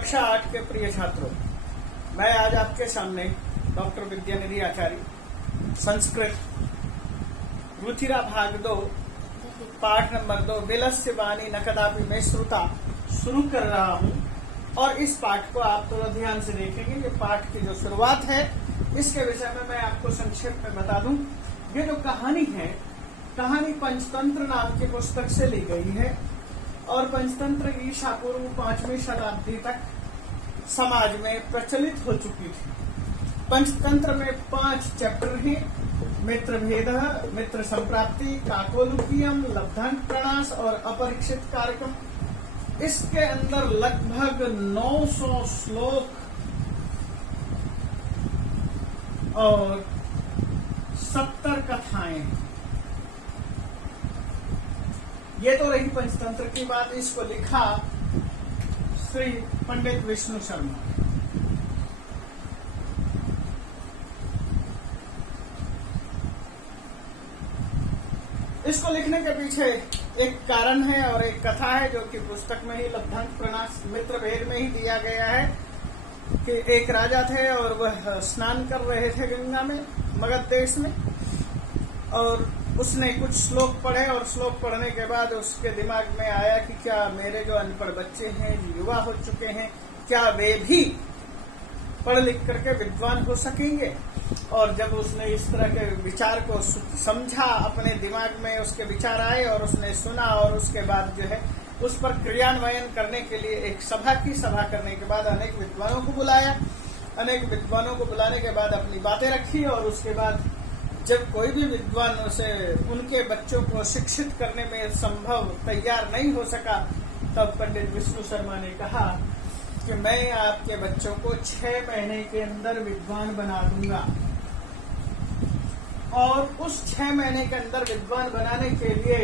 कक्षा 8 के प्रिय छात्रों, मैं आज आपके सामने डॉक्टर विद्यानिधि आचार्य संस्कृत रुचिरा भाग 2 पाठ नंबर 2 बिलस्य वाणी न कदापि में श्रुता शुरू कर रहा हूं। और इस पाठ को आप थोड़ा ध्यान से देखेंगे। ये पाठ की जो शुरुआत है इसके विषय में मैं आपको संक्षेप में बता दूं। ये जो कहानी है, कहानी पंचतंत्र नाम की पुस्तक से ली गई है और पंचतंत्र ईसा पूर्व 5वीं शताब्दी तक समाज में प्रचलित हो चुकी थी। पंचतंत्र में 5 चैप्टर हैं: मित्र भेद, मित्र संप्राप्ति, काकोलुकीयम, लब्धांक प्रणाश और अपरीक्षित कार्यक्रम। इसके अंदर लगभग 900 श्लोक और 70 कथाएं। ये तो रही पंचतंत्र की बात। इसको लिखा श्री पंडित विष्णु शर्मा। इसको लिखने के पीछे एक कारण है और एक कथा है जो कि पुस्तक में ही लब्धांक प्रणाश मित्र भेद में ही दिया गया है कि एक राजा थे और वह स्नान कर रहे थे गंगा में, मगध देश में, और उसने कुछ श्लोक पढ़े और श्लोक पढ़ने के बाद उसके दिमाग में आया कि क्या मेरे जो अनपढ़ बच्चे हैं, युवा हो चुके हैं, क्या वे भी पढ़ लिख करके विद्वान हो सकेंगे। और जब उसने इस तरह के विचार को समझा, अपने दिमाग में उसके विचार आए और उसने सुना और उसके बाद जो है उस पर क्रियान्वयन करने के लिए एक सभा करने के बाद अनेक विद्वानों को बुलाया। अनेक विद्वानों को बुलाने के बाद अपनी बातें रखी और उसके बाद जब कोई भी विद्वान उसे उनके बच्चों को शिक्षित करने में संभव तैयार नहीं हो सका, तब पंडित विष्णु शर्मा ने कहा कि मैं आपके बच्चों को 6 महीने के अंदर विद्वान बना दूंगा। और उस 6 महीने के अंदर विद्वान बनाने के लिए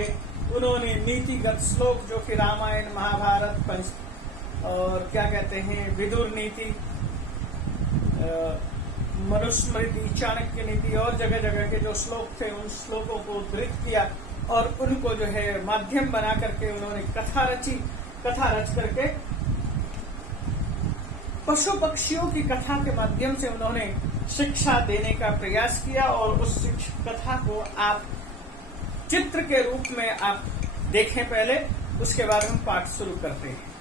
उन्होंने नीतिगत श्लोक जो कि रामायण, महाभारत, पंच और क्या कहते हैं विदुर नीति, मनुस्मृति, चाणक्य नीति और जगह जगह के जो श्लोक थे उन श्लोकों को उद्धृत किया और उनको जो है माध्यम बना करके उन्होंने कथा रची। कथा रच करके पशु पक्षियों की कथा के माध्यम से उन्होंने शिक्षा देने का प्रयास किया और उस कथा को आप चित्र के रूप में आप देखें पहले, उसके बाद हम पाठ शुरू करते हैं।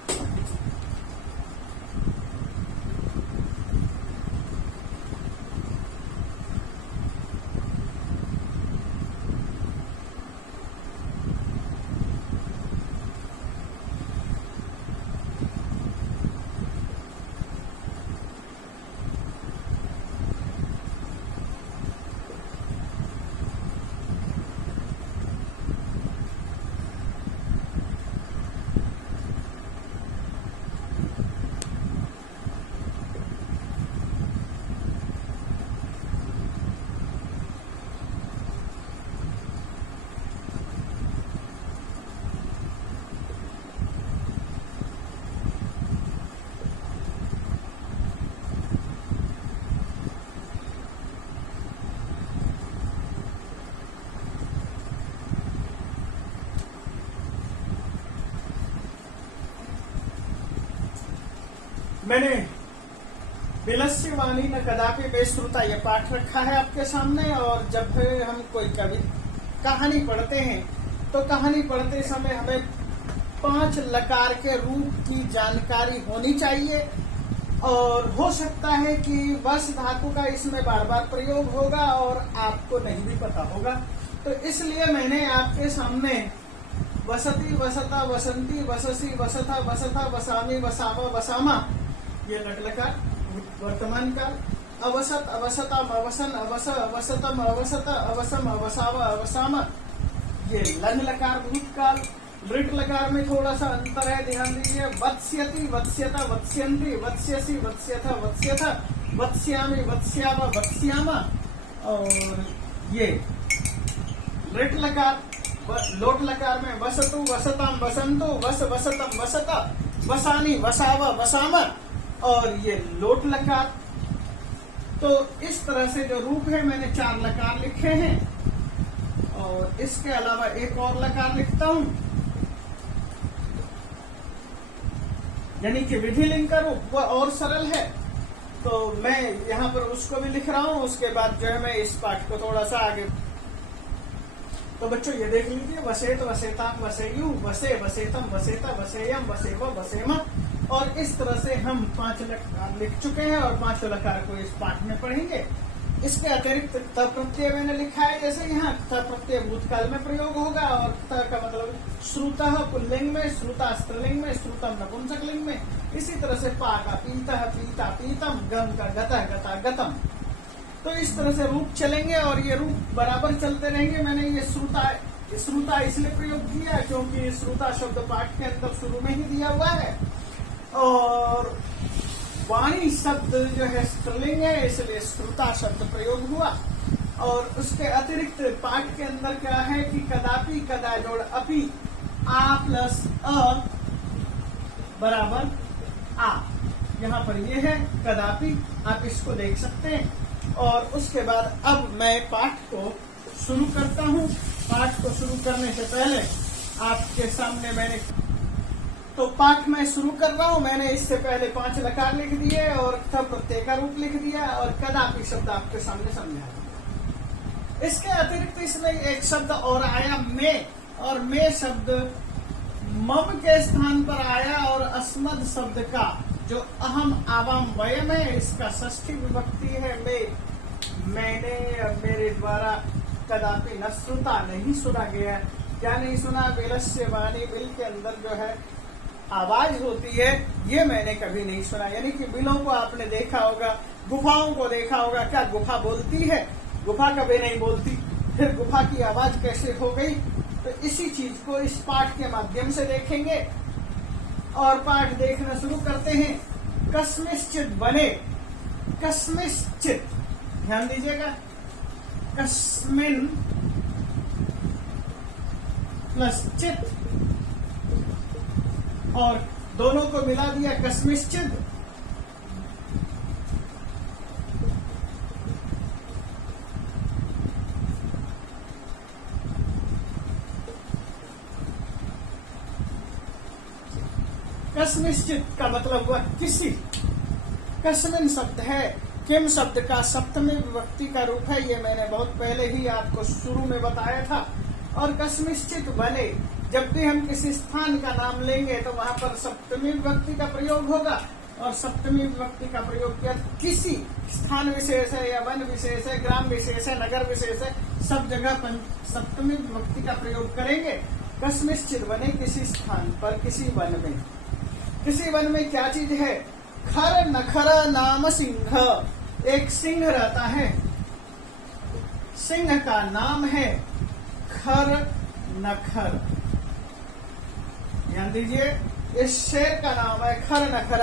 मैंने बिलस्य वाणी न कदापि में श्रुता ये पाठ रखा है आपके सामने। और जब हम कोई कहानी पढ़ते हैं तो कहानी पढ़ते समय हमें 5 लकार के रूप की जानकारी होनी चाहिए। और हो सकता है कि वस धातु का इसमें बार बार प्रयोग होगा और आपको नहीं भी पता होगा, तो इसलिए मैंने आपके सामने वसती, वसता, वसंती, वससी, वसथा, वसथा, वसामी, वसावा, वसामा, ये लटलकार वर्तमान काल, अवसत, अवसतम, अवसन, अवस, अवसतम, अवसत, अवसम, अवसाव, अवसामा, ये लन लकार भूतकाल। लृट लकार में थोड़ा सा अंतर है, ध्यान दीजिए। वत्स्यति, वत्स्यता, वत्स्यन्ति, वत्स्यसि, वत्स्यथ, वत्स्यथ, वत्स्यामि, वत्स्याव, वत्स्यामा। और ये लृट लकार, लोट लकार में वसतु, वसतम, वसंतु, वस, वसतम, वसता, वसानी, वसाव, वसामा। और ये लोट लकार। तो इस तरह से जो रूप है मैंने 4 लकार लिखे हैं और इसके अलावा एक और लकार लिखता हूं। यानी कि विधिलिंग का रूप वह और सरल है। तो मैं यहाँ पर उसको भी लिख रहा हूँ, उसके बाद जो है मैं इस पाठ को थोड़ा सा आगे। तो बच्चों ये देख लीजिए, वसेत, वसेताम, वसेयु, वसे, वसेतम, वसेता, वसेयम, वसेव, वसेम, और इस तरह से हम 5 लकार लिख चुके हैं और 5 लकार को इस पाठ में पढ़ेंगे। इसके अतिरिक्त त प्रत्यय मैंने लिखा है, जैसे यहाँ त प्रत्यय भूतकाल में प्रयोग होगा, और त का मतलब श्रुतः पुल्लिंग में, श्रुता स्त्रीलिंग में, श्रुतम नपुंसकलिंग में। इसी तरह से पा का पीतः, पीता, पीतम, गम का गतः, गता, गतम। तो इस तरह से रूप चलेंगे और ये रूप बराबर चलते रहेंगे। मैंने ये श्रुता इसलिए प्रयोग किया क्योंकि श्रुता शब्द पाठ के अंदर शुरू में ही दिया हुआ है, और वाणी शब्द जो है स्त्रीलिंग है, इसलिए श्रुता शब्द प्रयोग हुआ। और उसके अतिरिक्त पाठ के अंदर क्या है कि कदापि, कदा जोड़ अपि, आ प्लस अ बराबर आ, यहाँ पर ये है कदापि, आप इसको देख सकते हैं। और उसके बाद अब मैं पाठ को शुरू करता हूँ। पाठ को शुरू करने से पहले आपके सामने मैंने तो पाठ में शुरू कर रहा हूँ। मैंने इससे पहले 5 लकार लिख दिए और थ प्रत्यय का रूप लिख दिया और कदापि शब्द आपके सामने समझा दिया। इसके अतिरिक्त इसमें एक शब्द और आया में, और में शब्द मम के स्थान पर आया, और अस्मद शब्द का जो अहम आवाम वयम है, इसका षष्ठी विभक्ति है में। मैंने मेरे द्वारा कदापि न श्रुता, नहीं सुना गया। क्या नहीं सुना? विलस्य वाणी, बिल के अंदर जो है आवाज होती है, ये मैंने कभी नहीं सुना। यानी कि बिलों को आपने देखा होगा, गुफाओं को देखा होगा। क्या गुफा बोलती है? गुफा कभी नहीं बोलती। फिर गुफा की आवाज कैसे हो गई? तो इसी चीज को इस पाठ के माध्यम से देखेंगे। और पाठ देखना शुरू करते हैं। कस्मिश्चित बने, कस्मिश्चित, ध्यान दीजिएगा, कस्मिन प्लस चित, और दोनों को मिला दिया कस्मिश्चित। कस्मिश्चित का मतलब हुआ किसी। कस्मिन शब्द है, किम शब्द का सप्तमी विभक्ति का रूप है। ये मैंने बहुत पहले ही आपको शुरू में बताया था। और कस्मिश्चित बने, जब भी हम किसी स्थान का नाम लेंगे तो वहां पर सप्तमी विभक्ति का प्रयोग होगा। और सप्तमी विभक्ति का प्रयोग किया किसी स्थान विशेष है या वन विशेष है, ग्राम विशेष है, नगर विशेष है, सब जगह सप्तमी विभक्ति का प्रयोग करेंगे। कस्मिश्चित बने, किसी स्थान पर, किसी वन में। किसी वन में क्या चीज है? खर नखर नाम सिंह, एक सिंह रहता है। सिंह का नाम है खर नखर। ध्यान दीजिए, इस शेर का नाम है खर नखर,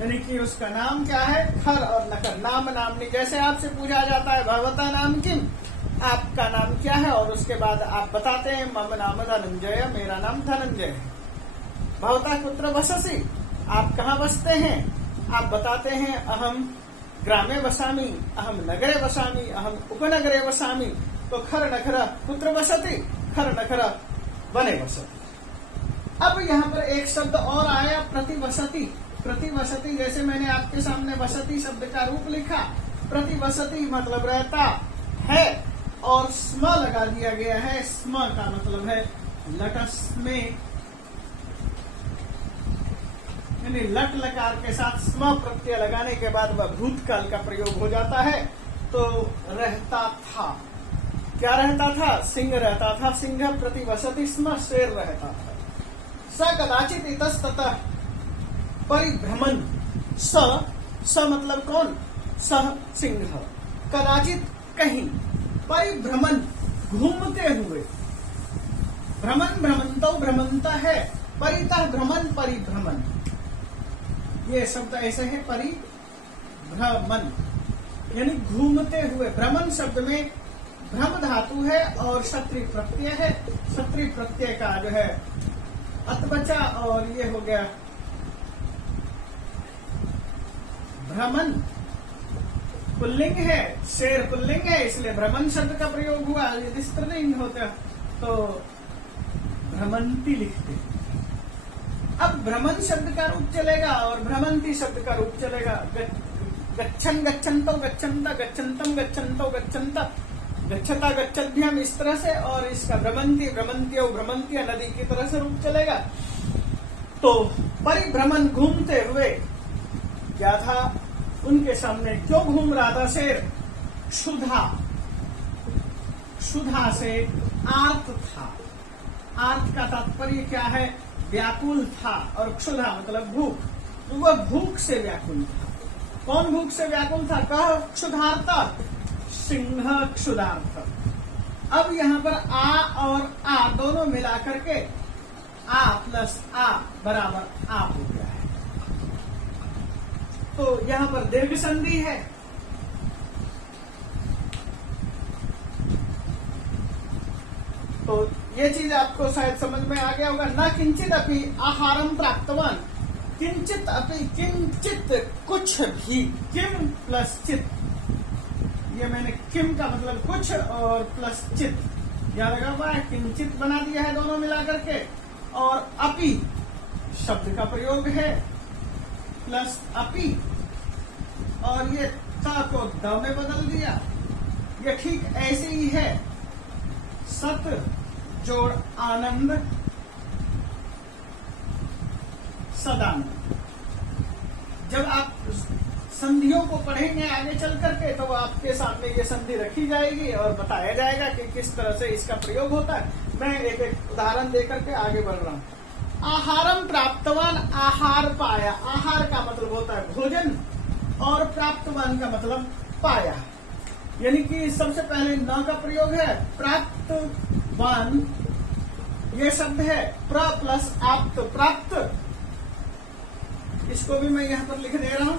यानी कि उसका नाम क्या है? खर और नखर। नाम नामनी, जैसे आपसे पूछा जाता है भगवता नाम किम, आपका नाम क्या है? और उसके बाद आप बताते हैं मम नाम धनंजय, मेरा नाम धनंजय है। भवता कुत्र वससि, आप कहाँ बसते हैं? आप बताते हैं अहम ग्रामे वसामि, अहम नगरे वसामि, अहम उपनगरे वसामि। तो खर नखर कुत्र वसति, खर नखर वने वसति। अब यहाँ पर एक शब्द और आया, प्रतिवसति। प्रतिवसति, जैसे मैंने आपके सामने वसति शब्द का रूप लिखा। प्रतिवसति मतलब रहता है, और स्म लगा दिया गया है। स्म का मतलब है लटस्मे, यानी लट लकार के साथ स्म प्रत्यय लगाने के बाद वह भूतकाल का प्रयोग हो जाता है। तो रहता था, क्या रहता था? सिंह रहता था। सिंह प्रतिवसति स्म, शेर रहता था। स कदाचित इतस्ततः परिभ्रमण, स मतलब कौन? सह सिंह। कदाचित कहीं, परिभ्रमण घूमते हुए। भ्रमण भ्रमंतो भ्रमंता है, परितः भ्रमण परिभ्रमण, ये शब्द ऐसे है। परिभ्रमण यानी घूमते हुए। भ्रमण शब्द में भ्रम धातु है और क्षत्रिय प्रत्यय है। क्षत्रिय प्रत्यय का जो है अतबचा, और ये हो गया भ्रमण। पुल्लिंग है, शेर पुल्लिंग है, इसलिए भ्रमण शब्द का प्रयोग हुआ। यदि स्त्रीलिंग होता तो भ्रमंती लिखते। अब भ्रमण शब्द का रूप चलेगा और भ्रमंती शब्द का रूप चलेगा। गच्छन गच्छन्तो गच्छन्ता गच्छन्तम गच्छन्तो गच्छन्ता गच्छता गच्छद्भ्याम, इस तरह से, और इसका भ्रमंती भ्रमंत्यो भ्रमंतिया नदी की तरह से रूप चलेगा। तो परिभ्रमण घूमते हुए क्या था उनके सामने, क्यों घूम रहा था शेर? क्षुधा, क्षुधा से आर्त था। आर्त का तात्पर्य क्या है? व्याकुल था, और क्षुधा मतलब भूख, तो वह भूख से व्याकुल था। कौन भूख से व्याकुल था? कह क्षुधार्ता, सिंह क्षुधार्थ। अब यहाँ पर आ और आ दोनों मिला करके आ प्लस आ बराबर आप हो गया है, तो यहाँ पर दीर्घ संधि है। तो ये चीज आपको शायद समझ में आ गया होगा। न किंचित अपि आहारम प्राप्तवान, किंचित अपि, किंचित कुछ भी, किम प्लस चित, ये मैंने किम का मतलब कुछ और प्लस चित याद लगा हुआ है, किंचित बना दिया है दोनों मिला करके, और अपि शब्द का प्रयोग है प्लस अपि, और ये ता को द में बदल दिया। ये ठीक ऐसे ही है, सत जोड़ आनंद सदानंद। जब आप संधियों को पढ़ेंगे आगे चल करके तो आपके सामने ये संधि रखी जाएगी और बताया जाएगा कि किस तरह से इसका प्रयोग होता है। मैं एक एक उदाहरण देकर के आगे बढ़ रहा हूँ। आहारम प्राप्तवान, आहार पाया। आहार का मतलब होता है भोजन और प्राप्तवान का मतलब पाया, यानी कि सबसे पहले न का प्रयोग है। प्राप्तवान ये शब्द है प्र प्लस आप्त, प्राप्त। इसको भी मैं यहाँ पर लिख दे रहा हूँ,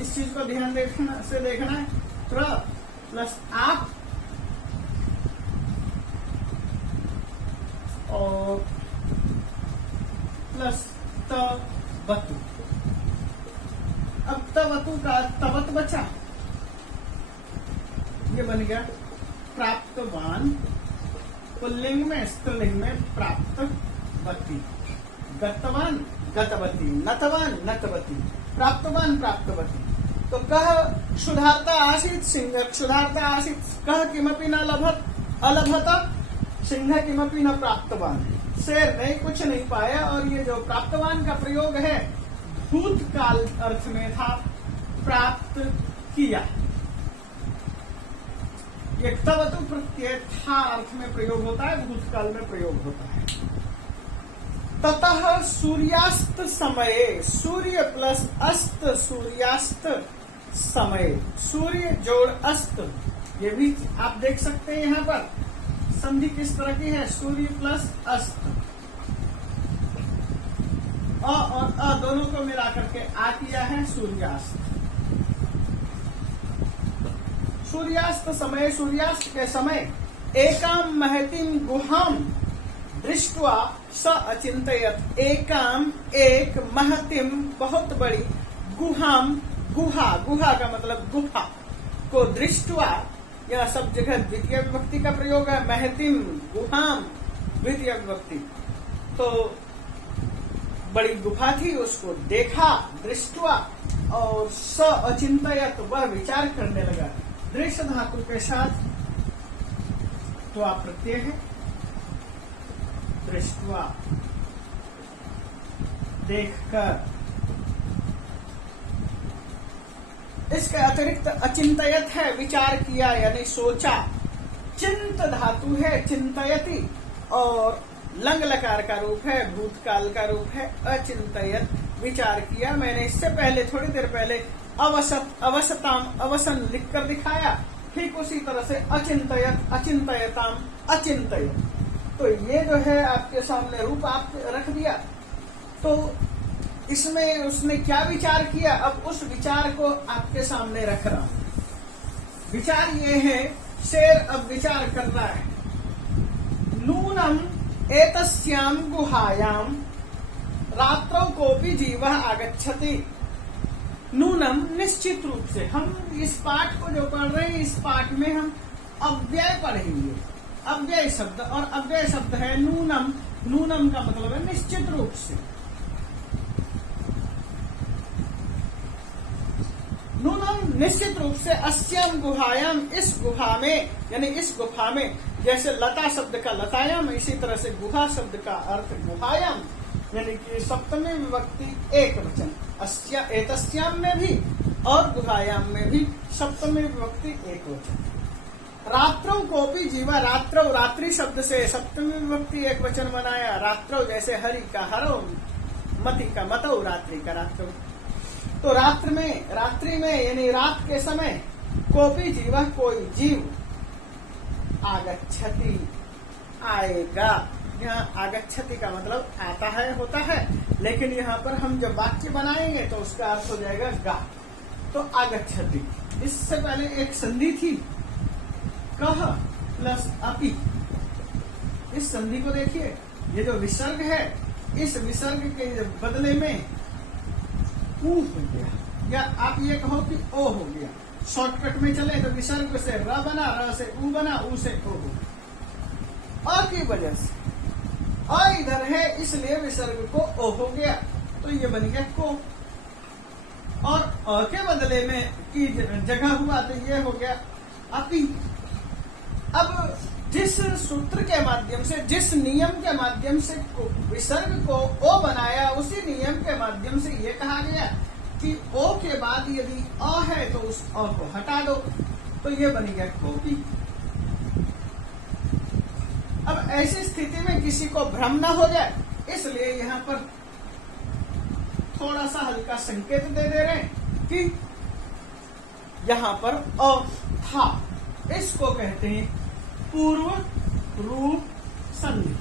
इस चीज को ध्यान से देखना है। प्र प्लस आप और प्लस तवतु। अब तवतु का तवत बचा, ये बन गया प्राप्तवान। पुल्लिंग में, स्त्रीलिंग में प्राप्तवती। गतवान गतवती, नतवान नतवती, प्राप्तवान प्राप्तवती। तो कह क्षुधार्ता आसीत् सिंह क्षुधार्ता आसीत्, कह किमपि न लभत अलभत सिंह किमपि न प्राप्तवान। शेर ने कुछ नहीं पाया, और ये जो प्राप्तवान का प्रयोग है भूतकाल अर्थ में था, प्राप्त किया। ये तवतु प्रत्यय था अर्थ में प्रयोग होता है, भूतकाल में प्रयोग होता है। ततः सूर्यास्त समय, सूर्य प्लस अस्त, सूर्यास्त समय, सूर्य जोड़ अस्त, ये भी आप देख सकते हैं। यहाँ पर संधि किस तरह की है? सूर्य प्लस अस्त। अ और अ दोनों को मिला करके आ किया है सूर्यास्त। सूर्यास्त समय, सूर्यास्त के समय एकाम महतिम गुहाम दृष्टवा स अचिंतयत। एकाम एक, महतिम बहुत बड़ी, गुहाम गुहा, गुहा का मतलब गुफा को दृष्टवा, यह सब जगह द्वितीय विभक्ति का प्रयोग है। महतिम गुहाम द्वितीय विभक्ति, तो बड़ी गुफा थी उसको देखा, दृष्टवा, और स अचिंतयत वह विचार करने लगा। दृश्य धातु के साथ तो आप प्रत्यय है, दृष्टवा देखकर। इसके अतिरिक्त अचिंतयत है, विचार किया यानी सोचा। चिंत धातु है, चिंतयति, और लंग लकार का रूप है, भूतकाल का रूप है। अचिंतयत विचार किया। मैंने इससे पहले थोड़ी देर पहले अवसत, अवसताम, अवसन लिखकर दिखाया। ठीक उसी तरह से अचिंतयत, अचिंतयताम, अचिंतयत। तो ये जो है आपके सामने रूप आप रख दिया। तो इसमें उसने क्या विचार किया, अब उस विचार को आपके सामने रख रहा हूं। विचार ये है, शेर अब विचार कर रहा है। नूनम एतस्याम गुहायाम रात्रौ कोपि जीवः आगच्छति। नूनम निश्चित रूप से, हम इस पाठ को जो पढ़ रहे हैं, इस पाठ में हम अव्यय पढ़ेंगे। अव्यय शब्द, और अव्यय शब्द है नूनम। नूनम का मतलब है निश्चित रूप से। नूनम निश्चित रूप से अस्याम गुहायाम, इस गुहा में, यानी इस गुफा में, जैसे लता शब्द का लतायाम, इसी तरह से गुहा शब्द का अर्थ गुहायाम, यानी कि सप्तमी विभक्ति एक वचन, एतस्याम में भी और गुहायाम में भी सप्तमी विभक्ति एक वचन। रात्रौ कोपी जीवा, रात्रौ रात्रि शब्द से सप्तमी विभक्ति एक वचन बनाया। रात्रौ जैसे हरि का हरो, मति का मतौ, रात्रि का रात्रौ। तो रात्रि में यानी रात के समय कोपी जीवा, कोई जीव आगच्छति आएगा। यहाँ आगच्छति का मतलब आता है, होता है, लेकिन यहाँ पर हम जब वाक्य बनाएंगे तो उसका अर्थ हो जाएगा गा। तो आगच्छति, इससे पहले एक संधि थी कह प्लस अपि। इस संधि को देखिए, ये जो विसर्ग है, इस विसर्ग के बदले में ऊ हो गया, या आप ये कहो कि ओ हो गया। शॉर्टकट में चले तो विसर्ग से र बना, र से ऊ बना, ऊ से ओ हो गया। अ की वजह से अ इधर है, इसलिए विसर्ग को ओ हो गया, तो ये बन गया को। और अ के बदले में की जगह हुआ तो ये हो गया अपि। अब जिस सूत्र के माध्यम से, जिस नियम के माध्यम से विसर्ग को ओ बनाया, उसी नियम के माध्यम से ये कहा गया कि ओ के बाद यदि अ है तो उस अ को हटा दो, तो ये बन गया कोपी। अब ऐसी स्थिति में किसी को भ्रम न हो जाए, इसलिए यहाँ पर थोड़ा सा हल्का संकेत दे रहे हैं कि यहाँ पर अ था। इसको कहते हैं पूर्व रूप संधि,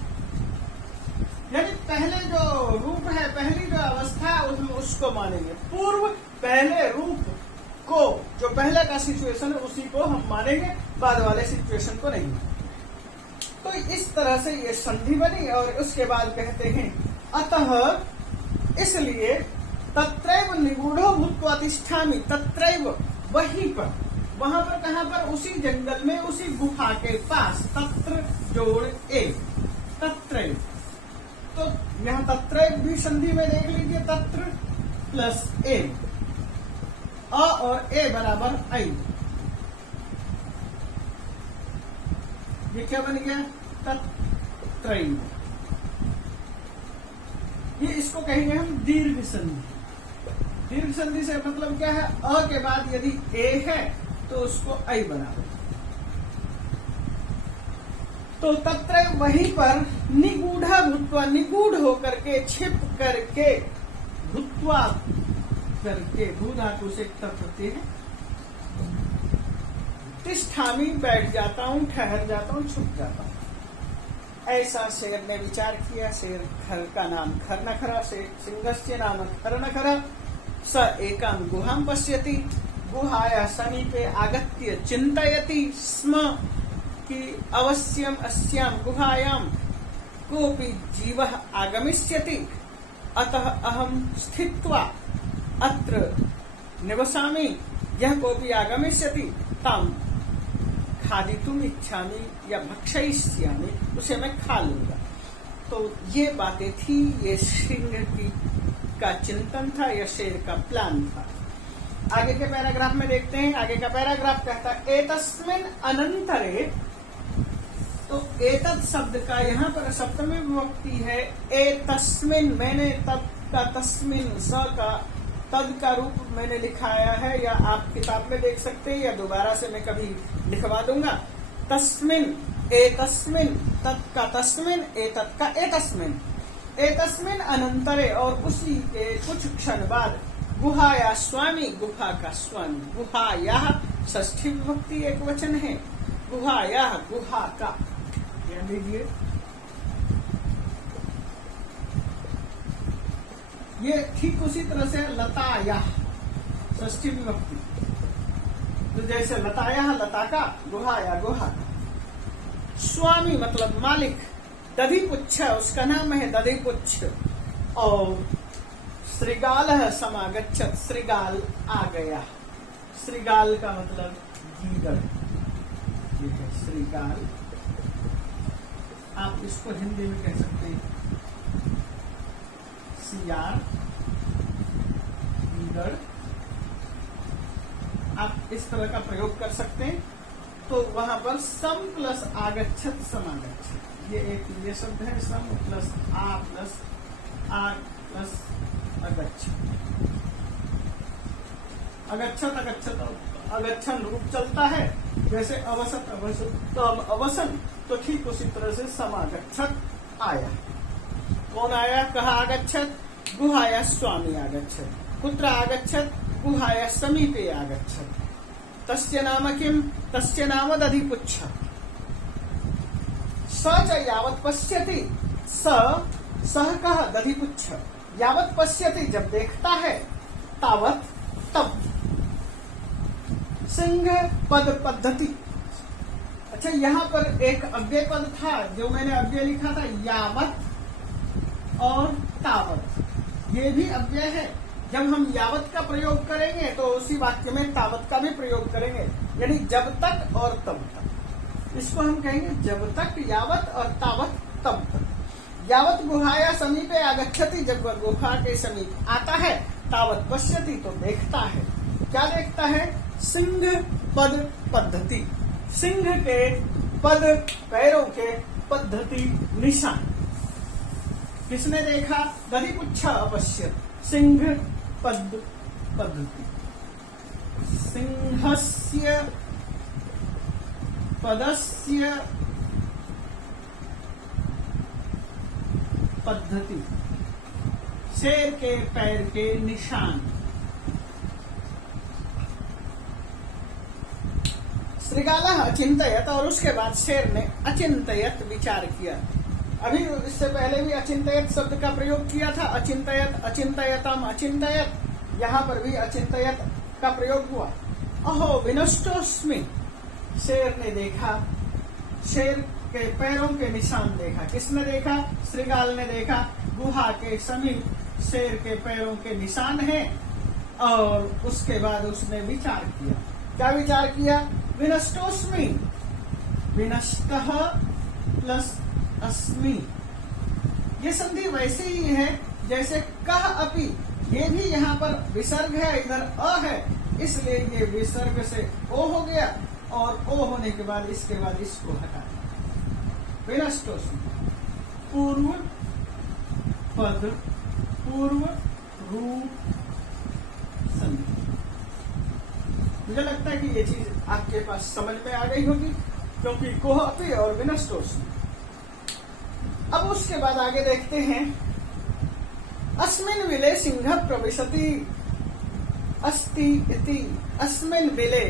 यानी पहले जो रूप है, पहली जो अवस्था है, उसको मानेंगे। पूर्व पहले रूप को, जो पहले का सिचुएशन है उसी को हम मानेंगे, बाद वाले सिचुएशन को नहीं। तो इस तरह से ये संधि बनी। और उसके बाद कहते हैं अतः, इसलिए तत्रैव निगूढ़ो भूत्वा तिष्ठामि, तत्रैव वहीं पर, वहां पर, कहां पर, उसी जंगल में, उसी गुफा के पास, तत्र जोड़ ए, तत्रैव। तो यहाँ तत्रैव भी संधि में देख लीजिए, तत्र प्लस ए, अ और ए बराबर ऐ। ये क्या बन गया? तत्रैव। ये इसको कहेंगे हम दीर्घ संधि। दीर्घ संधि से मतलब क्या है? अ के बाद यदि ए है तो उसको ऐ बना दो। तो तत्र वहीं पर निगूढ़ा भूत्वा, निगूढ़ होकर के, छिप करके, भूत्वा करके, भू धातु से तत्प्रत्यय है, तिष्ठामि बैठ जाता हूं, ठहर जाता हूं, छुप जाता हूं। ऐसा शेर ने विचार किया। शेर खर का नाम खरनखरा, सिंहस्य नाम खरनखरा। स एकाम गुहाम पश्यति, गुहाया समीपे आगत्य चिंतयति स्म कि अवश्यम अस्याम गुहायाम कोपि जीवः आगमिष्यति, अतः अहम स्थित्वा अत्र निवसामि, यह कोपि आगमिष्यति ताम खादितुम इच्छामि या भक्षयिष्यामि, उसे मैं खा लूंगा। तो ये बातें थी, ये सिंह की का चिंतन था, यह शेर का प्लान था। आगे के पैराग्राफ में देखते हैं। आगे का पैराग्राफ कहता है एतस्मिन अनंतरे, तो एतत् शब्द का यहाँ पर सप्तमी विभक्ति है। एतस्मिन, मैंने तब का तस्मिन, स का तद का रूप मैंने लिखाया है, या आप किताब में देख सकते हैं, या दोबारा से मैं कभी लिखवा दूंगा। तस्मिन, एतस्मिन, तत् का तस्मिन, एतत् का एतस्मिन। एतस्मिन अनंतरे, और उसी के कुछ क्षण बाद, गुहाया स्वामी, गुफा का स्वामी। गुहाया षष्ठी विभक्ति एक वचन है, गुहाया गुहा का, ध्यान दीजिए। ये ठीक उसी तरह से लताया षष्ठी विभक्ति, तो जैसे लताया लता का, गुहाया गुहा का। स्वामी मतलब मालिक। दधिपुच्छ, उसका नाम है दधिपुच्छ। और श्रीगाल समागच्छत, श्रीगाल आ गया। श्रीगाल का मतलब गीदड़, ये है श्रीगाल। आप इसको हिंदी में कह सकते हैं सियार, गीदड़, आप इस तरह का प्रयोग कर सकते हैं। तो वहां पर सम प्लस आगच्छत समागच्छत, ये एक ये शब्द है, सम प्लस आ प्लस अगच्छत। अगच्छत अगच्छत अगच्छन रूप चलता है, जैसे अवसत अवसत तो अवसन, तो ठीक उसी तरह से समागच्छत आया। कौन आया? कहा आगच्छत? गुहाया स्वामी आगच्छत। कुत्र आगच्छत? गुहाया समीपे आगच्छत। तस्य नाम किम? तस्य नाम दधिपुच्छ। स च यावत् पश्यति, सह कह दधिपुच्छ, यावत् पश्यति जब देखता है, तावत् तब। सिंह पद पद्धति। अच्छा, यहाँ पर एक अव्यय पद था, जो मैंने अव्यय लिखा था, यावत् और तावत्, ये भी अव्यय है। जब हम यावत का प्रयोग करेंगे तो उसी वाक्य में तावत का भी प्रयोग करेंगे, यानी जब तक और तब तक। इसको हम कहेंगे जब तक यावत और तावत तब तक। यावत गुहाया समीपे आगच्छति, जब वह गुफा के समीप आता है, तावत पश्यति तो देखता है। क्या देखता है? सिंह पद पद्धति, सिंह के पद पैरों के पद्धति निशान। किसने देखा? दधिपुच्छ अपश्यत, सिंह पद पद्धति। सिंहस्य पदस्य पद्धति, शेर के पैर के निशान। श्रृगालः अचिंतयत, और उसके बाद शेर ने अचिंतयत विचार किया। अभी इससे पहले भी अचिंतयत शब्द का प्रयोग किया था, अचिंतयत, अचिंतयतम, अचिंतयत, यहाँ पर भी अचिंतयत का प्रयोग हुआ। अहो विनष्टोस्मि, शेर ने देखा, शेर के पैरों के निशान देखा। किसने देखा? श्रृगाल ने देखा। गुहा के समीप शेर के पैरों के निशान हैं, और उसके बाद उसने विचार किया। क्या विचार किया? विनष्टोस्मि, विनष्टः प्लस अस्मि, ये संधि वैसे ही है जैसे कह अपि, ये भी यहाँ पर विसर्ग है, इधर अ है, इसलिए ये विसर्ग से ओ हो गया, और ओ होने के बाद इसके बाद इसको हटा दिया। विनष्टोस्मि, पूर्व पद, पूर्व रूप संधि। मुझे लगता है कि ये चीज आपके पास समझ में आ गई होगी, क्योंकि कोह अपि और विनष्टोस्मि। अब उसके बाद आगे देखते हैं, अस्मिन् विले सिंह प्रविशति अस्ति इति। अस्मिन् विले,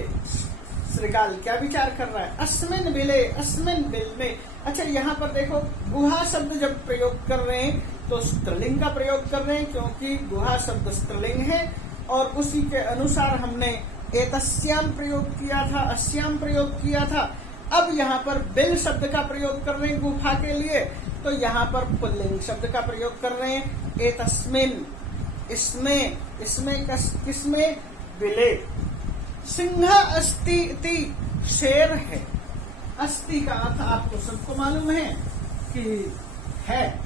श्रृगाल क्या विचार कर रहा है? अस्मिन् विले, अस्मिन् बिल में। अच्छा, यहाँ पर देखो, गुहा शब्द जब प्रयोग कर रहे हैं तो स्त्रीलिंग का प्रयोग कर रहे हैं, क्योंकि गुहा शब्द स्त्रीलिंग है, और उसी के अनुसार हमने एतस्याम प्रयोग किया था, अस्याम प्रयोग किया था। अब यहाँ पर बिल शब्द का प्रयोग कर रहे हैं गुफा के लिए, तो यहाँ पर पुल्लिंग शब्द का प्रयोग कर रहे हैं, एतस्मिन, इसमें, इसमें किसमें? बिले। सिंह अस्ति इति, शेर है। अस्ति का अर्थ आपको सबको मालूम है कि है,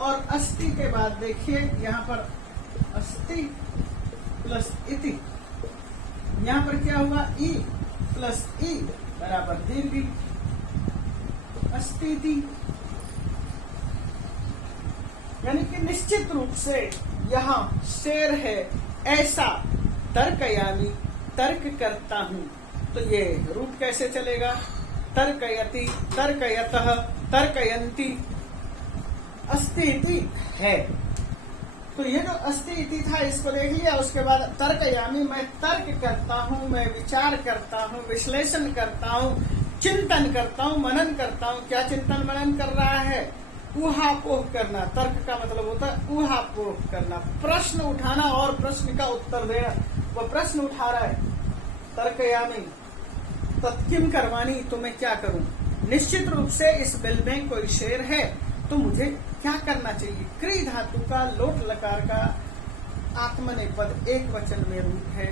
और अस्ति के बाद देखिए यहाँ पर अस्ति प्लस इति, यहाँ पर क्या हुआ? ई प्लस ई बराबर दीर्घ, अस्ति, यानी कि निश्चित रूप से यहाँ शेर है, ऐसा तर्कयामी, तर्क करता हूं। तो ये रूप कैसे चलेगा? तर्कयति, तर्कयतः, तर्कयन्ति, अस्ति इति है। तो ये जो अस्ति इति था, इसको देख लिया। उसके बाद तर्कयामी, मैं तर्क करता हूँ, मैं विचार करता हूँ, विश्लेषण करता हूँ, चिंतन करता हूँ, मनन करता हूँ। क्या चिंतन मनन कर रहा है? ऊहापोह करना। तर्क का मतलब होता है ऊहापोह करना, प्रश्न उठाना और प्रश्न का उत्तर देना। वह प्रश्न उठा रहा है, तर्कयामी, तत्किम करवानी, तो मैं क्या करूं? निश्चित रूप से इस बिल में कोई शेर है, तो मुझे क्या करना चाहिए? क्री धातु का लोट लकार का आत्मनेपद एक वचन में रूप है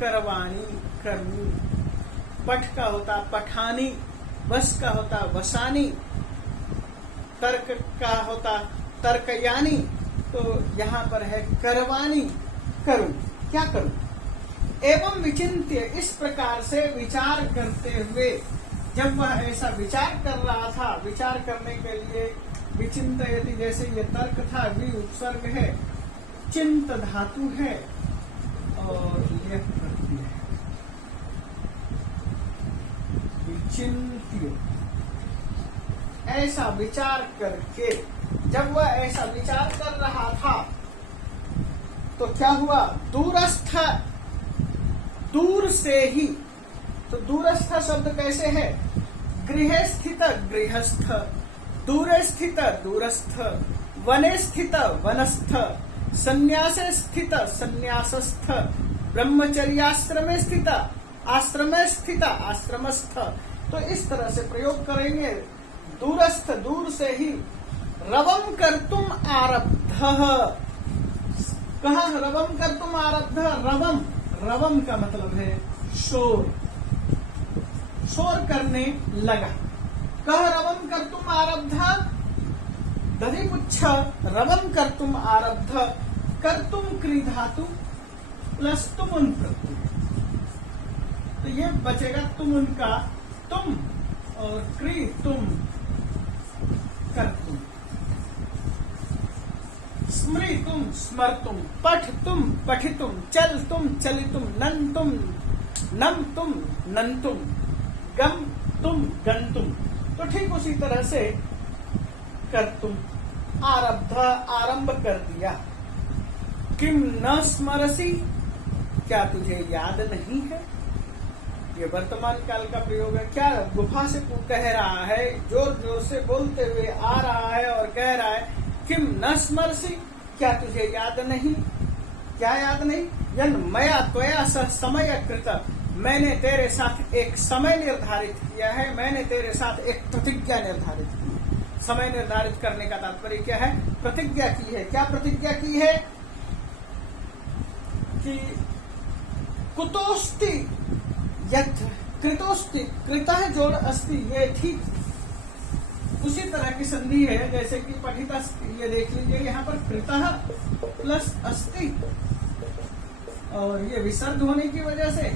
करवाणी, करनी। पठ का होता पठानी, बस का होता वसानी, तर्क का होता तर्कयानी। तो यहाँ पर है करवानी, करूं। क्या करूं? एवं विचिंत्य, इस प्रकार से विचार करते हुए, जब वह ऐसा विचार कर रहा था, विचार करने के लिए विचिंतयति, जैसे ये तर्क था, वि उपसर्ग है, चिंत धातु है और यह प्रत्यय है, विचिंत्य। ऐसा विचार करके, जब वह ऐसा विचार कर रहा था तो क्या हुआ, दूरस्थ, दूर से ही, तो दूरस्थ शब्द कैसे है, गृह स्थित गृहस्थ, दूरे स्थित दूरस्थ, वने स्थित वनस्थ, संन्यासे स्थित संन्यासस्थ, ब्रह्मचर्याश्रमे स्थित आश्रमे स्थित आश्रमस्थ। तो इस तरह से प्रयोग करेंगे, दूरस्थ, दूर से ही, रवम कर्तुम आरब्धः, कहा रवम कर्तुम आरब्ध, रवम, रवम का मतलब है शोर, शोर करने लगा। कह रवम कर्तुम आरब्ध, दधिपुच्छ रवम कर्तुम आरब्ध, कर्तुम क्री धातु प्लस तुमुन प्रत्यय, तो ये बचेगा तुमुन का तुम और क्री तुम, कर्तुम, स्मृतुम स्मर्तुम, पठतुम पठितुम, चलतुम चलितुम, नन्तुम नमतुम नन्तुम, गमतुम गन्तुम। तो ठीक उसी तरह से कर्तुम, आरब्ध, आरंभ कर दिया। किम न स्मरसी, क्या तुझे याद नहीं है, ये वर्तमान काल का प्रयोग है। क्या गुफा से कह रहा है, जोर जोर से बोलते हुए आ रहा है और कह रहा है, किम न स्मरसी, क्या तुझे याद नहीं, क्या याद नहीं, यन मया त्वया सह समय कृत, मैंने तेरे साथ एक समय निर्धारित किया है, मैंने तेरे साथ एक प्रतिज्ञा निर्धारित की है। समय निर्धारित करने का तात्पर्य क्या है, प्रतिज्ञा की है। क्या प्रतिज्ञा की है कि कुतोस्ति यत् कृतोस्ति, कृतः जोड़ अस्ति, ये ठीक उसी तरह की संधि है जैसे कि पठिता। ये देख लीजिए, यहाँ पर कृतः प्लस अस्ति और ये विसर्ग होने की वजह से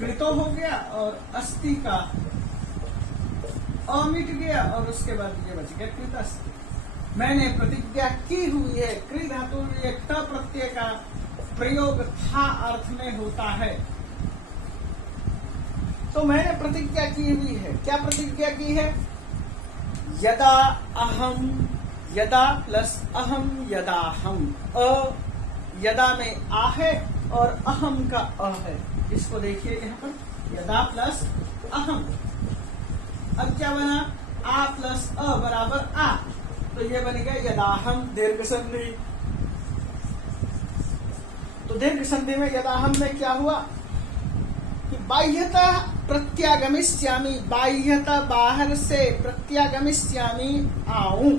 कृतो हो गया और अस्ति का मिट गया और उसके बाद ये बच गया कृतस्ति। मैंने प्रतिज्ञा की हुई है, कृ धातु एक प्रत्यय का प्रयोग था अर्थ में होता है, तो मैंने प्रतिज्ञा की हुई है। क्या प्रतिज्ञा की है, यदा अहम, यदा प्लस अहम यदा हम, यदा में आ है और अहम का अ है। इसको देखिए यहाँ पर, यदा प्लस अहम, अब क्या बना, आ प्लस अ बराबर आ, तो ये बन गया यदाहम, दीर्घ संधि। तो दीर्घ संधि में यदाहम में क्या हुआ कि बाह्यतः प्रत्यागमिष्यामि, बाह्यतः बाहर से, प्रत्यागमिष्यामि आऊं,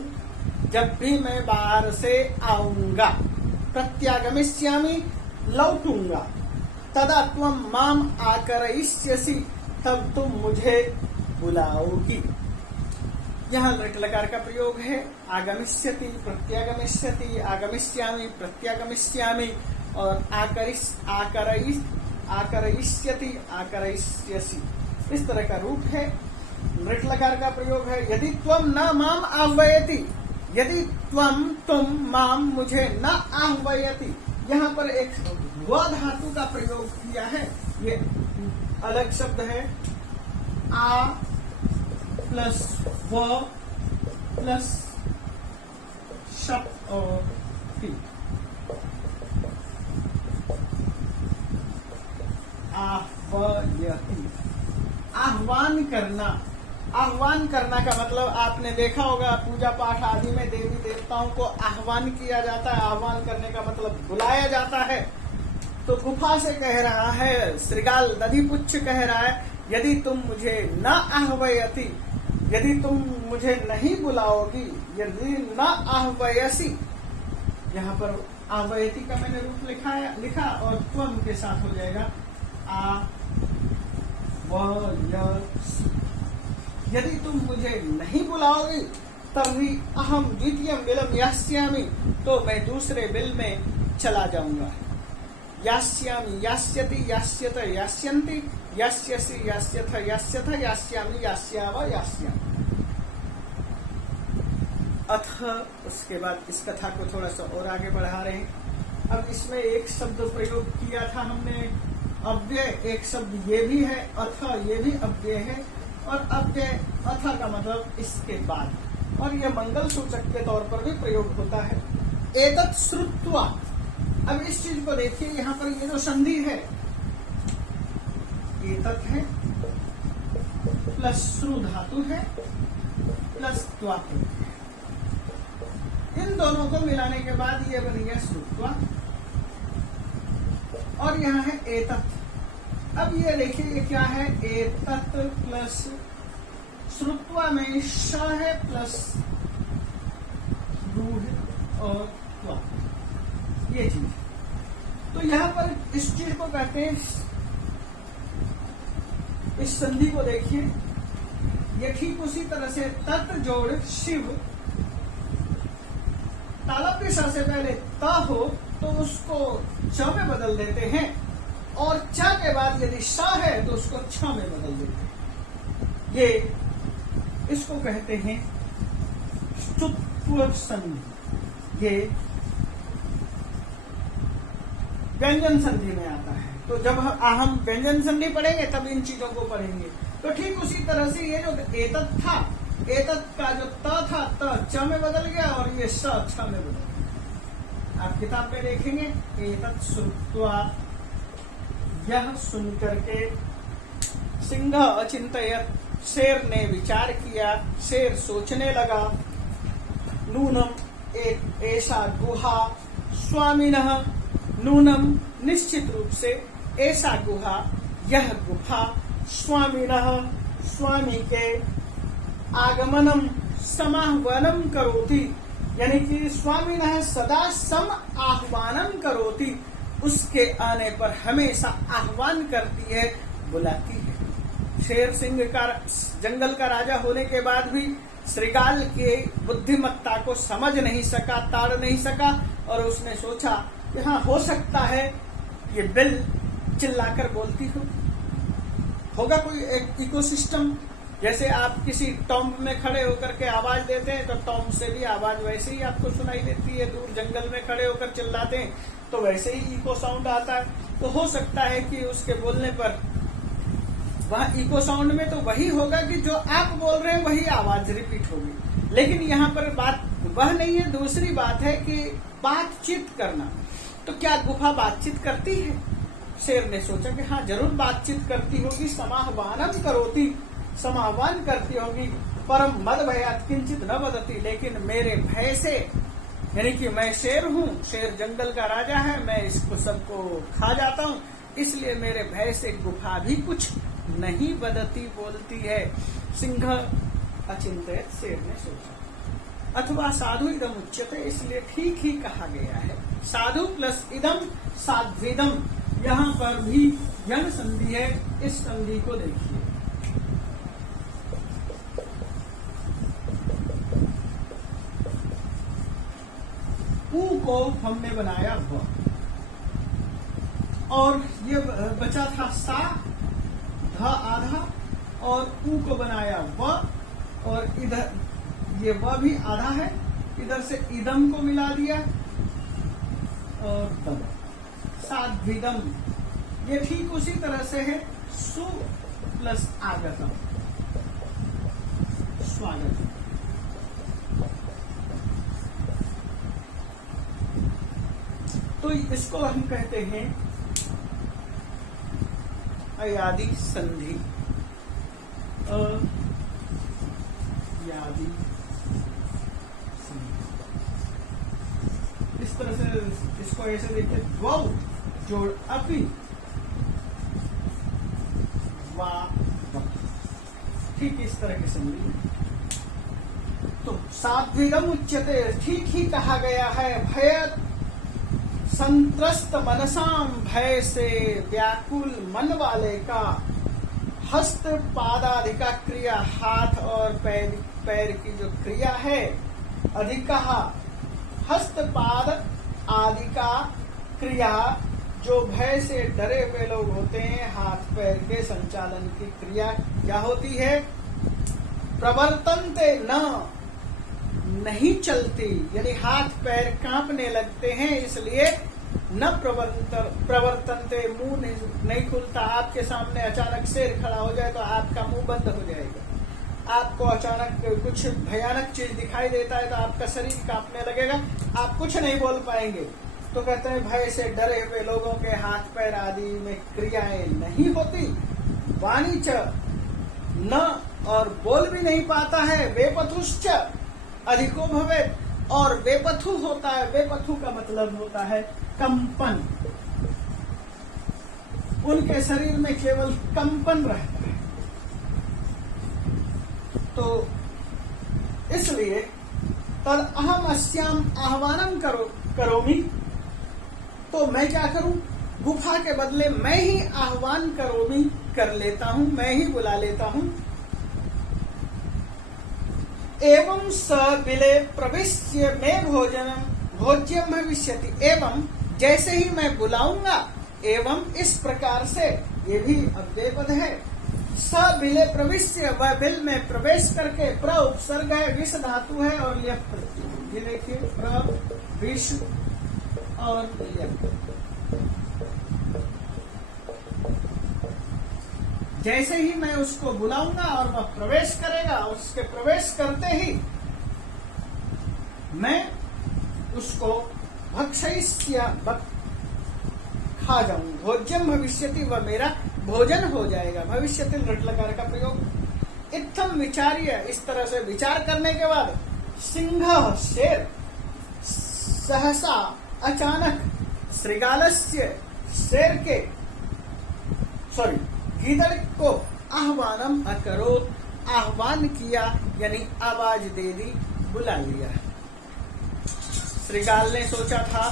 जब भी मैं बाहर से आऊंगा, प्रत्यागमिष्यामि लौटूंगा, तदा त्वं माम आकरयिष्यसि, तब तुम मुझे बुलाओगी। यहाँ लट लकार का प्रयोग है, आगमिष्यति प्रत्यागमिष्यति, आगमिष्यामि प्रत्यागमिष्यामि और आकरयिष्यति आकरयिष्यसि, इस तरह का रूप है। लट लकार का प्रयोग है, यदि त्वं न माम आह्वयति, यदि त्वं तुम माम मुझे न आह्वयति, यहाँ पर एक व धातु का प्रयोग किया है, ये अलग शब्द है, आ प्लस व प्लस शप और टी, आह्वयति, आह्वान करना। आह्वान करना का मतलब आपने देखा होगा, पूजा पाठ आदि में देवी देवताओं को आह्वान किया जाता है। आह्वान करने का मतलब बुलाया जाता है। तो गुफा से कह रहा है, श्रृगाल दधिपुच्छ कह रहा है, यदि तुम मुझे न आह्वयति, यदि तुम मुझे नहीं बुलाओगी, यदि न आह्वयसि, यहाँ पर आह्वयति का मैंने रूप लिखा और त्वम के साथ हो जाएगा आह्वयसि। यदि तुम मुझे नहीं बुलाओगी तभी अहम द्वितीय बिलम यास्यामि, तो मैं दूसरे बिल में चला जाऊंगा। यास्यामि, यास्यति, यास्यत, यास्यन्ति, यास्यसि, यास्यथ, यास्यथ, यास्यामि, यास्याव, यास्यामि। अथ उसके बाद इस कथा को थोड़ा सा और आगे बढ़ा रहे हैं। अब इसमें एक शब्द प्रयोग किया था हमने अव्यय, एक शब्द ये भी है अथ, ये भी अव्यय है, और अव्यय अथ का मतलब इसके बाद, और यह मंगल सूचक के तौर पर भी प्रयोग होता है। एतत् श्रुत्वा, अब इस चीज को देखिए, यहाँ पर ये जो संधि है एतत् है प्लस श्रु धातु है प्लस त्वातु है, इन दोनों को मिलाने के बाद ये बन गया श्रुत्वा, और यहाँ है एतत्। अब ये देखिए ये क्या है, एतत् प्लस श्रुत्वा में श है प्लस रू है और त्वा, ये चीज। तो यहाँ पर इस चीज को कहते हैं, इस संधि को देखिए, ये ठीक उसी तरह से तत् जोड़ शिव, तालव्य स से पहले त हो तो उसको च में बदल देते हैं, और च के बाद यदि श है तो उसको छ में बदल देते हैं। ये इसको कहते हैं स्तुत्व संधि, ये व्यंजन संधि में आता है। तो जब हम व्यंजन संधि पढ़ेंगे तब इन चीजों को पढ़ेंगे। तो ठीक उसी तरह से ये जो एतत् था, एतत् का जो त था त च में बदल गया, और ये स छ में बदल गया। आप किताब में देखेंगे, एतत् श्रुत्वा, यह सुनकर के सिंह अचिंतयत्, शेर ने विचार किया, शेर सोचने लगा, नूनम एक ऐसा गुहा, स्वामिनः, नूनम निश्चित रूप से, ऐसा गुहा, यह गुफा, स्वामिनः, स्वामी के, आगमनम समाह्वानम करोति, यानी कि स्वामिनः सदा सम आह्वानम करोति, उसके आने पर हमेशा आह्वान करती है, बुलाती है। शेर सिंह का, जंगल का राजा होने के बाद भी श्रृगाल के बुद्धिमत्ता को समझ नहीं सका, ताड़ नहीं सका, और उसने सोचा कि हाँ, हो सकता है ये बिल चिल्लाकर बोलती होगा कोई एक इकोसिस्टम। जैसे आप किसी टॉम्ब में खड़े होकर के आवाज देते हैं तो टॉम्ब से भी आवाज वैसे ही आपको सुनाई देती है, दूर जंगल में खड़े होकर चिल्लाते हैं तो वैसे ही इको साउंड आता है। तो हो सकता है कि उसके बोलने पर वहाँ इको साउंड में तो वही होगा कि जो आप बोल रहे हैं वही आवाज रिपीट होगी, लेकिन यहाँ पर बात वह नहीं है। दूसरी बात है कि बातचीत करना। तो क्या गुफा बातचीत करती है? शेर ने सोचा कि हाँ, जरूर बातचीत करती होगी। समाह्वानम करोति, समाह्वान करती होगी। परम मद भयात् किंचित न वदति, लेकिन मेरे भय से, यानी कि मैं शेर हूँ, शेर जंगल का राजा है, मैं इसको सबको खा जाता हूँ, इसलिए मेरे भय से गुफा भी कुछ नहीं वदती, बोलती है। सिंह अचिंतित, शेर ने सोचा। अथवा साधु इदम उच्यते, इसलिए ठीक ही कहा गया है। साधु प्लस इदम साध्विदम, यहाँ पर भी यन संधि है। इस संधि को देखिए, ऊ को हमने बनाया व, और ये बचा था सा, ध आधा, और ऊ को बनाया व, और इधर ये व भी आधा है, इधर से इदम को मिला दिया और दम, साध्विदम। ये ठीक उसी तरह से है सु प्लस आगतम, स्वागत। तो इसको हम कहते हैं अयादि संधि। अयादि संधि, इस तरह से इसको ऐसे देखिए, द्वौ जोड़ अपि वा, ठीक इस तरह की संधि। तो साध्विदम उच्यते, ठीक ही कहा गया है। भय संत्रस्त मनसाम, भय से व्याकुल मन वाले का, हस्त पादाधिका क्रिया, हाथ और पैर की जो क्रिया है, अधिका हस्त पाद आदि का क्रिया जो भय से डरे हुए लोग होते हैं, हाथ पैर के संचालन की क्रिया क्या होती है? प्रवर्तन्ते न, नहीं चलती, यानी हाथ पैर कांपने लगते हैं, इसलिए न प्रवर्तन्ते, मुंह नहीं खुलता। आपके सामने अचानक शेर खड़ा हो जाए तो आपका मुंह बंद हो जाएगा। आपको अचानक कुछ भयानक चीज दिखाई देता है तो आपका शरीर कांपने लगेगा, आप कुछ नहीं बोल पाएंगे। तो कहते हैं भय से डरे हुए लोगों के हाथ पैर आदि में क्रियाएं नहीं होती। वाणी च न, और बोल भी नहीं पाता है। वेपथुश्च अधिको भवेत्, और वेपथु होता है। वेपथु का मतलब होता है कंपन, उनके शरीर में केवल कंपन रहता है। तो इसलिए तद अहम अस्याम आह्वानम करोमि, तो मैं क्या करूं? गुफा के बदले मैं ही आह्वान करोमि, कर लेता हूं, मैं ही बुला लेता हूं। एवं स बिले प्रविश्य में भोज्यम भविष्यति, एवं जैसे ही मैं बुलाऊंगा, एवं इस प्रकार से, ये भी अव्यय पद है। स बिले प्रविश्य, वह बिल में प्रवेश करके, प्र उपसर्ग है, विष धातु है और लियप प्रत्यय। ये देखिए, प्र विष और लियप। जैसे ही मैं उसको बुलाऊंगा और वह प्रवेश करेगा, उसके प्रवेश करते ही मैं उसको भक्षयिष्य, खा जाऊंगा। भोज्यम भविष्यति, वह मेरा भोजन हो जाएगा। भविष्यति लट लकार का प्रयोग। इत्थम विचार्य, इस तरह से विचार करने के बाद, सिंह शेर सहसा अचानक, श्रृगालस्य शेर के, गीदड़ को आह्वानम अकरोत, आह्वान किया, यानी आवाज दे दी, बुला लिया। श्रृगाल ने सोचा था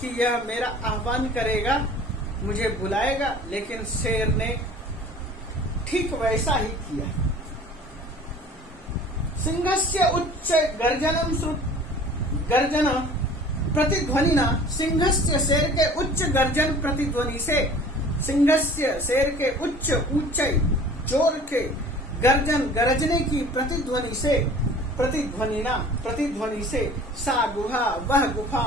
कि यह मेरा आह्वान करेगा, मुझे बुलाएगा, लेकिन शेर ने ठीक वैसा ही किया। सिंहस्य उच्च गर्जनम गर्जन प्रतिध्वनिना, सिंहस्य शेर के उच्च गर्जन प्रतिध्वनि से, सिंहस्य शेर के उच्च ऊंचाई जोर के, गर्जन गरजने की प्रतिध्वनि से, प्रतिध्वनि से, सा गुहा वह गुफा,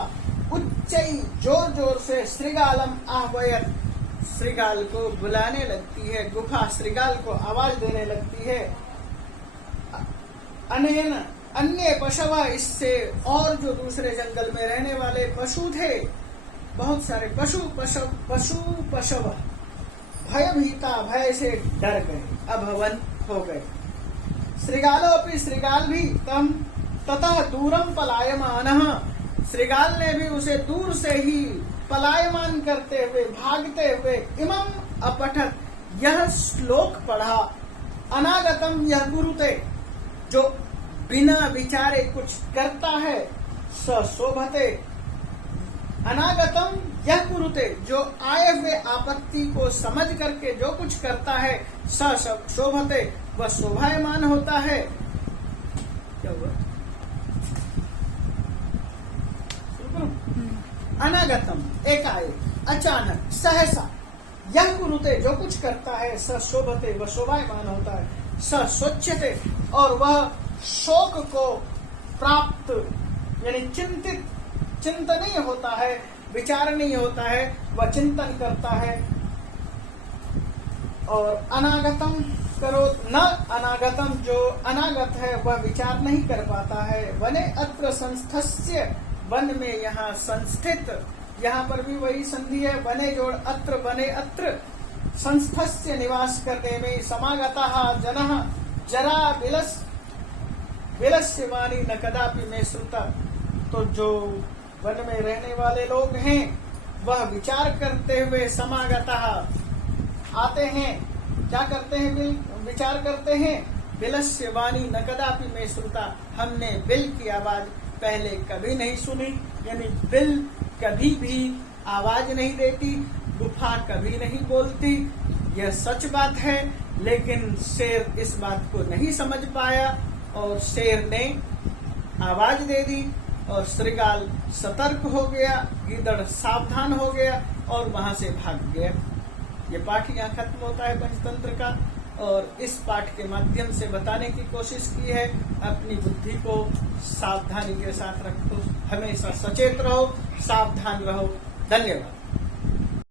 उच्चई जोर जोर से, श्रृगालम आह्वयत, श्रृगाल को बुलाने लगती है। गुफा श्रृगाल को आवाज देने लगती है। अनेन अन्य पशव, इससे और जो दूसरे जंगल में रहने वाले पशु थे, बहुत सारे पशु भयभीता, भय से डर गए, अभवन हो गए। श्रृगालोपि, श्रृगाल भी, तम ततः दूरम पलायमानः, श्रृगाल ने भी उसे दूर से ही पलायमान करते हुए, भागते हुए, इमं अपठत, यह श्लोक पढ़ा। अनागतम यह गुरुते, जो बिना विचारे कुछ करता है, सशोभते, अनागतम यह कुरुते, जो आए हुए आपत्ति को समझ करके जो कुछ करता है, शोभते, वह शोभायमान होता है। क्या हुआ? अनागतम, एकाएक, अचानक, सहसा, यह कुरुते, जो कुछ करता है, शोभते, वह शोभायमान होता है। स्वच्छते, और वह शोक को प्राप्त, यानी चिंतनीय होता है, विचारणीय होता है, वह चिंतन करता है। और अनागतम करो न, अनागतम, जो अनागत है वह विचार नहीं कर पाता है। वने अत्र संस्थस्य, वन में, यहाँ संस्थित, यहाँ पर भी वही संधि है, वने जोड़ अत्र, वने अत्र, संस्थस्य निवास करने में, समागतः जनः, जरा विलस्यमानी न कदापि में श्रुता, तो जो वन में रहने वाले लोग हैं, वह विचार करते हुए, समागतः आते हैं, क्या करते हैं? विचार करते हैं। बिलस्य वाणी न कदापि में श्रुता, हमने बिल की आवाज पहले कभी नहीं सुनी, यानी बिल कभी भी आवाज नहीं देती, गुफा कभी नहीं बोलती, यह सच बात है। लेकिन शेर इस बात को नहीं समझ पाया और शेर ने आवाज दे दी और श्रृगाल सतर्क हो गया, गीदड़ सावधान हो गया। और वहां से भाग गया। ये पाठ यहाँ खत्म होता है पंचतंत्र का, और इस पाठ के माध्यम से बताने की कोशिश की है अपनी बुद्धि को सावधानी के साथ रखो, हमेशा सचेत रहो, सावधान रहो। धन्यवाद।